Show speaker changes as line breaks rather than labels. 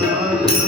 Senhor.